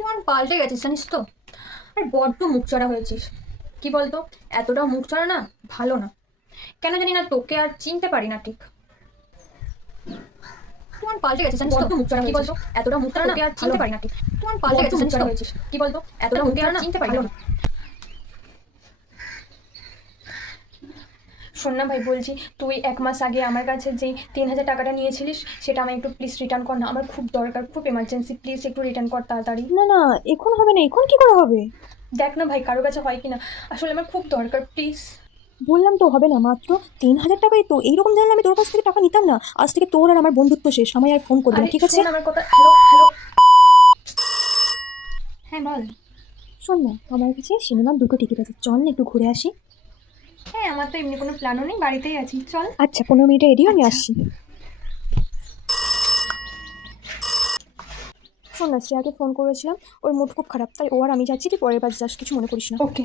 তুই আমার পাল্টে গেছিস জানিস তো। আর বড্ড মুখ চড়া হয়েছিস। কি বলতো, এতটা মুখ চড়া না ভালো না। কেন জানি না তোকে আর চিনতে পারি না ঠিক। তুই আমার পাল্টে গেছিস জানিস তো। মুখ চড়া কি বলতো, এতটা মুখ চড়া তোকে আর চিনতে পারি না ঠিক। তুই আমার পাল্টে গেছিস জানিস তো হয়েছিস। কি বলতো, এতটা মুখ আর চিনতে পারি না। শোন না ভাই, বলছি তুই 1 মাস আগে আমার কাছে যেই 3,000 টাকাটা নিয়েছিলিস সেটা আমি একটু প্লিজ রিটার্ন কর না। আমার খুব দরকার, খুব এমার্জেন্সি, প্লিজ একটু রিটার্ন কর তাড়াতাড়ি। না না, এখন হবে না। এখন কি করে হবে? দেখ না ভাই, কারো কাছে হয় কিনা, আসলে আমার খুব দরকার, প্লিজ। বললাম তো হবে না। মাত্র 3,000 টাকাই তো। এইরকম জানলে আমি তোর কাছ থেকে টাকা নিতাম না। আজ থেকে তোর আর আমার বন্ধুত্ব শেষ। আমায় আর ফোন করবি না, আরে ঠিক আছে? শোন আমার কথা, হ্যালো হ্যালো। হ্যাঁ বল। শোন না, আমার কাছে সিনেমার 2টো টিকিট আছে, চল না একটু ঘুরে আসি। হ্যাঁ, আমার তো এমনি কোনো প্ল্যানও নেই, বাড়িতেই আছি, চল। আচ্ছা, 15 মিনিটে রেডি, আমি আচ্ছা। আসছি। শোন না, শ্রেয়াকে ফোন করেছিলাম, ওর মুড খুব খারাপ, তাই ও আর আমি যাচ্ছি, তুই পরের বার যাস, কিছু মনে করিস না। ওকে।